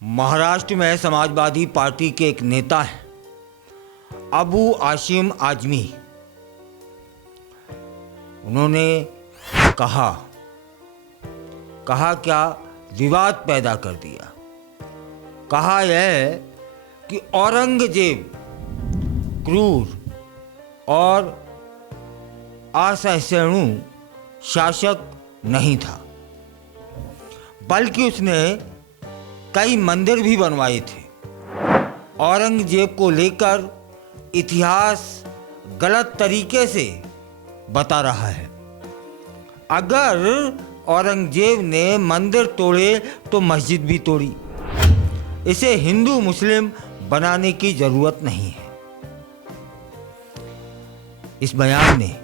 महाराष्ट्र में समाजवादी पार्टी के एक नेता हैं अबू आसिम आजमी। उन्होंने कहा क्या विवाद पैदा कर दिया। कहा यह कि औरंगजेब क्रूर और असहिष्णु शासक नहीं था, बल्कि उसने कई मंदिर भी बनवाए थे। औरंगजेब को लेकर इतिहास गलत तरीके से बता रहा है। अगर औरंगजेब ने मंदिर तोड़े तो मस्जिद भी तोड़ी। इसे हिंदू मुस्लिम बनाने की जरूरत नहीं है। इस बयान ने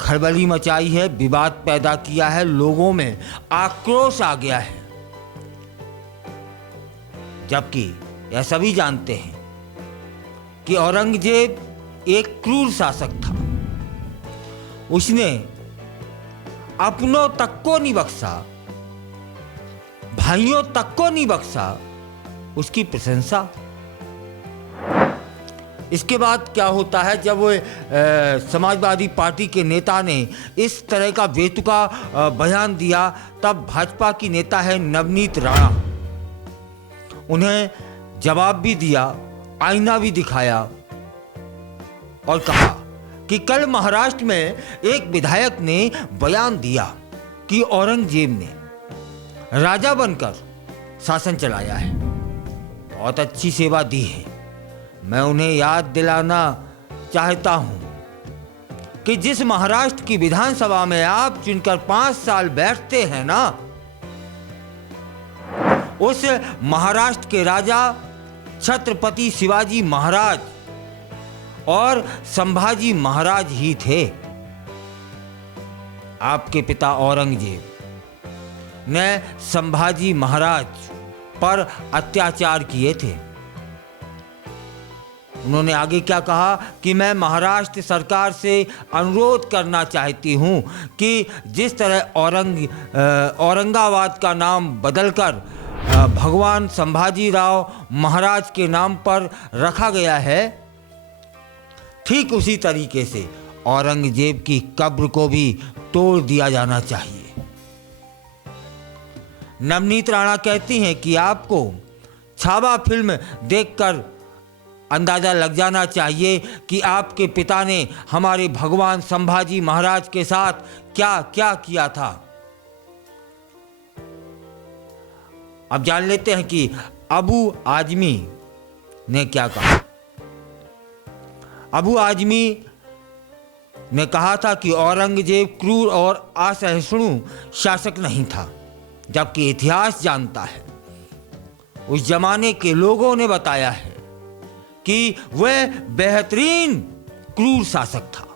खलबली मचाई है, विवाद पैदा किया है, लोगों में आक्रोश आ गया है। जबकि यह सभी जानते हैं कि औरंगजेब एक क्रूर शासक था। उसने अपनों तक को नहीं बख्शा, भाइयों तक को नहीं बख्शा। उसकी प्रशंसा। इसके बाद क्या होता है, जब वो समाजवादी पार्टी के नेता ने इस तरह का बेतुका बयान दिया, तब भाजपा की नेता है नवनीत राणा, उन्हें जवाब भी दिया, आईना भी दिखाया और कहा कि कल महाराष्ट्र में एक विधायक ने बयान दिया कि औरंगजेब ने राजा बनकर शासन चलाया है, बहुत अच्छी सेवा दी है। मैं उन्हें याद दिलाना चाहता हूं कि जिस महाराष्ट्र की विधानसभा में आप चुनकर 5 साल बैठते हैं ना, उस महाराष्ट्र के राजा छत्रपति शिवाजी महाराज और संभाजी महाराज ही थे। आपके पिता औरंगजेब ने संभाजी महाराज पर अत्याचार किए थे। उन्होंने आगे क्या कहा कि मैं महाराष्ट्र सरकार से अनुरोध करना चाहती हूं कि जिस तरह औरंगाबाद का नाम बदलकर भगवान संभाजी राव महाराज के नाम पर रखा गया है, ठीक उसी तरीके से औरंगजेब की कब्र को भी तोड़ दिया जाना चाहिए। नवनीत राणा कहती हैं कि आपको छावा फिल्म देखकर अंदाजा लग जाना चाहिए कि आपके पिता ने हमारे भगवान संभाजी महाराज के साथ क्या क्या किया था। अब जान लेते हैं कि अबू आजमी ने क्या कहा। अबू आजमी ने कहा था कि औरंगजेब क्रूर और असहिष्णु शासक नहीं था, जबकि इतिहास जानता है, उस जमाने के लोगों ने बताया है कि वह बेहतरीन क्रूर शासक था।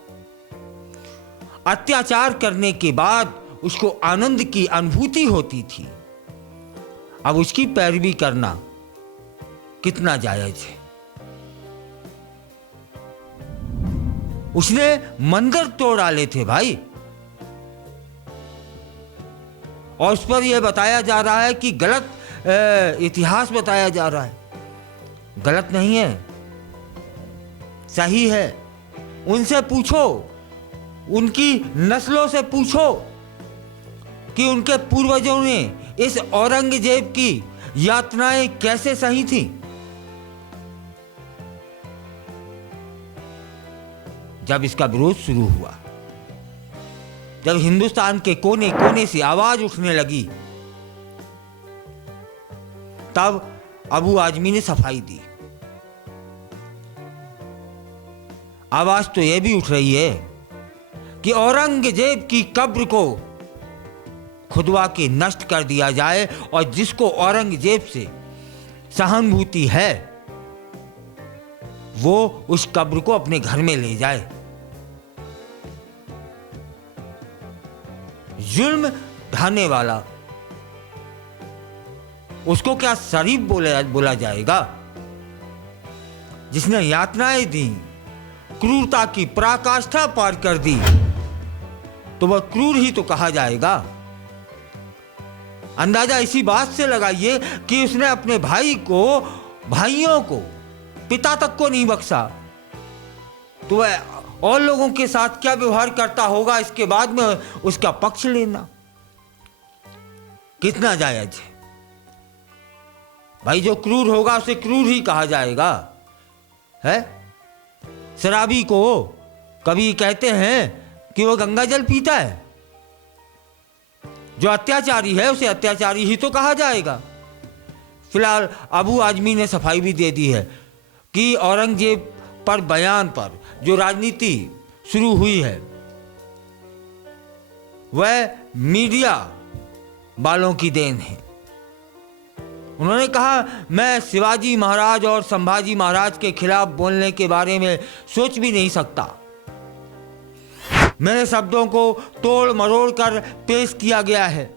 अत्याचार करने के बाद उसको आनंद की अनुभूति होती थी। अब उसकी पैरवी करना कितना जायज है। उसने मंदिर तोड़ डाले थे भाई, और उस पर यह बताया जा रहा है कि गलत इतिहास बताया जा रहा है। गलत नहीं है, सही है। उनसे पूछो, उनकी नस्लों से पूछो कि उनके पूर्वजों ने इस औरंगजेब की यातनाएं कैसे सही थी। जब इसका विरोध शुरू हुआ, जब हिंदुस्तान के कोने कोने से आवाज उठने लगी, तब अबू आजमी ने सफाई दी। आवाज तो यह भी उठ रही है कि औरंगजेब की कब्र को खुदवा के नष्ट कर दिया जाए, और जिसको औरंगजेब से सहानुभूति है वो उस कब्र को अपने घर में ले जाए। जुल्म ढाने वाला, उसको क्या शरीफ बोला जाएगा? जिसने यातनाएं दी, क्रूरता की पराकाष्ठा पार कर दी, तो वह क्रूर ही तो कहा जाएगा। अंदाजा इसी बात से लगाइए कि उसने अपने भाइयों को, पिता तक को नहीं बख्शा, तो वह और लोगों के साथ क्या व्यवहार करता होगा, इसके बाद में उसका पक्ष लेना कितना जायज है। भाई जो क्रूर होगा उसे क्रूर ही कहा जाएगा, है। शराबी को कभी कहते हैं कि वो गंगा जल पीता है, जो अत्याचारी है उसे अत्याचारी ही तो कहा जाएगा। फिलहाल अबू आजमी ने सफाई भी दे दी है कि औरंगजेब पर बयान पर जो राजनीति शुरू हुई है वह मीडिया वालों की देन है। उन्होंने कहा, मैं शिवाजी महाराज और संभाजी महाराज के खिलाफ बोलने के बारे में सोच भी नहीं सकता। मेरे शब्दों को तोड़ मरोड़ कर पेश किया गया है।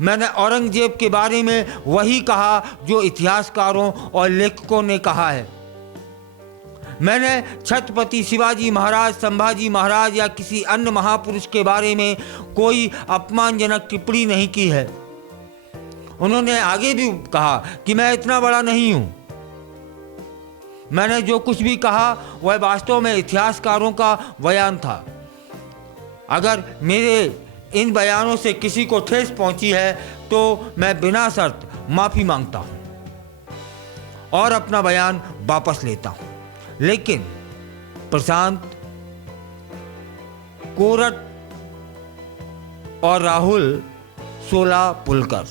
मैंने औरंगजेब के बारे में वही कहा जो इतिहासकारों और लेखकों ने कहा है। मैंने छत्रपति शिवाजी महाराज, संभाजी महाराज या किसी अन्य महापुरुष के बारे में कोई अपमानजनक टिप्पणी नहीं की है। उन्होंने आगे भी कहा कि मैं इतना बड़ा नहीं हूं। मैंने जो कुछ भी कहा वह वास्तव में इतिहासकारों का बयान था। अगर मेरे इन बयानों से किसी को ठेस पहुंची है तो मैं बिना शर्त माफी मांगता हूं और अपना बयान वापस लेता हूं। लेकिन प्रशांत, कोरट और राहुल सोलापुलकर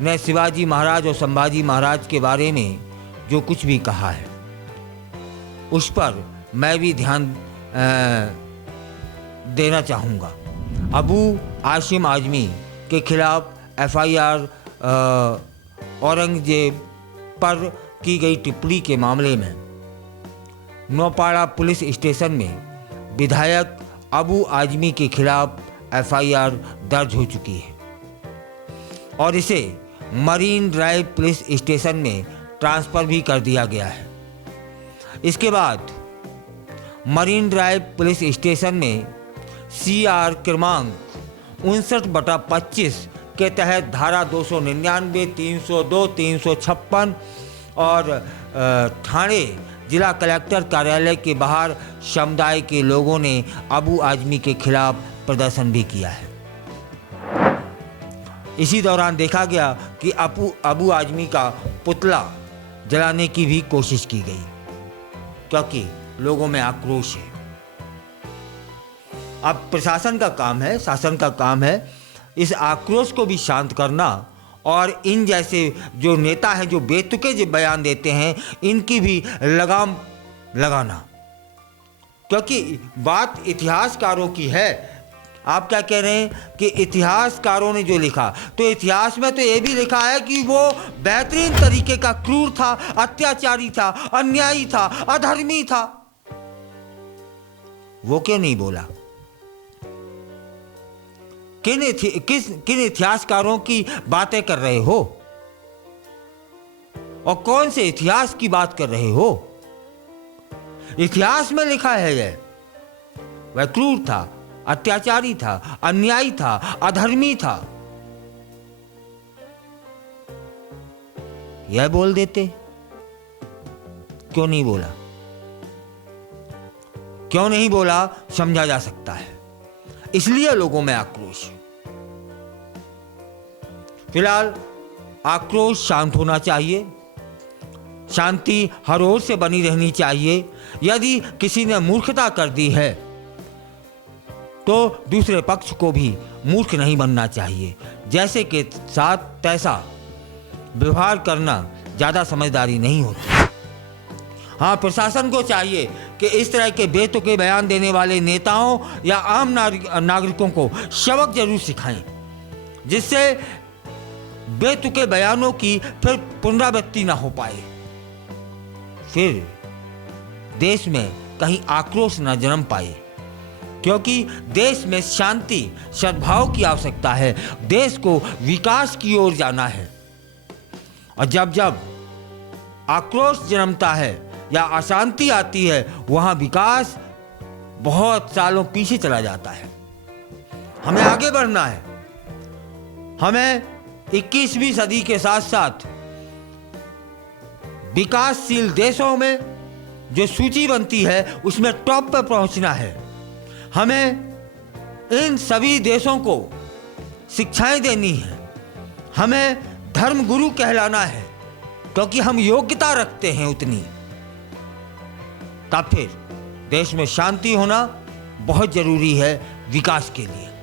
ने शिवाजी महाराज और संभाजी महाराज के बारे में जो कुछ भी कहा है उस पर मैं भी ध्यान देना चाहूँगा। अबू आसिम आजमी के खिलाफ FIR औरंगजेब पर की गई टिप्पणी के मामले में नौपाड़ा पुलिस स्टेशन में विधायक अबू आजमी के खिलाफ FIR दर्ज हो चुकी है और इसे मरीन ड्राइव पुलिस स्टेशन में ट्रांसफ़र भी कर दिया गया है। इसके बाद मरीन ड्राइव पुलिस स्टेशन में CR क्रमांक 59/25 के तहत धारा 299, 302, 356 और ठाणे जिला कलेक्टर कार्यालय के बाहर समुदाय के लोगों ने अबू आजमी के खिलाफ प्रदर्शन भी किया है। इसी दौरान देखा गया कि अबू आजमी का पुतला जलाने की भी कोशिश की गई क्योंकि लोगों में आक्रोश है। अब प्रशासन का काम है, शासन का काम है इस आक्रोश को भी शांत करना और इन जैसे जो नेता हैं जो बेतुके जो बयान देते हैं इनकी भी लगाम लगाना, क्योंकि बात इतिहासकारों की है। आप क्या कह रहे हैं कि इतिहासकारों ने जो लिखा, तो इतिहास में तो ये भी लिखा है कि वो बेहतरीन तरीके का क्रूर था, अत्याचारी था, अन्यायी था, अधर्मी था। वो क्यों नहीं बोला? किन इतिहासकारों की बातें कर रहे हो और कौन से इतिहास की बात कर रहे हो? इतिहास में लिखा है यह वह क्रूर था, अत्याचारी था, अन्यायी था, अधर्मी था। यह बोल देते, क्यों नहीं बोला? क्यों नहीं बोला समझा जा सकता है, इसलिए लोगों में आक्रोश। फिलहाल आक्रोश शांत होना चाहिए, शांति हर ओर से बनी रहनी चाहिए। यदि किसी ने मूर्खता कर दी है तो दूसरे पक्ष को भी मूर्ख नहीं बनना चाहिए। जैसे के साथ तैसा व्यवहार करना ज़्यादा समझदारी नहीं होती। हाँ, प्रशासन को चाहिए कि इस तरह के बेतुके बयान देने वाले नेताओं या आम नागरिकों को सबक जरूर सिखाएं, जिससे बेतुके बयानों की फिर पुनरावृत्ति ना हो पाए, फिर देश में कहीं आक्रोश न जन्म पाए। क्योंकि देश में शांति, सद्भाव की आवश्यकता है, देश को विकास की ओर जाना है। और जब जब आक्रोश जन्मता है या अशांति आती है, वहाँ विकास बहुत सालों पीछे चला जाता है। हमें आगे बढ़ना है, हमें 21वीं सदी के साथ साथ विकासशील देशों में जो सूची बनती है उसमें टॉप पर पहुंचना है। हमें इन सभी देशों को शिक्षाएं देनी है, हमें धर्म गुरु कहलाना है, क्योंकि हम योग्यता रखते हैं उतनी। तब फिर देश में शांति होना बहुत जरूरी है विकास के लिए।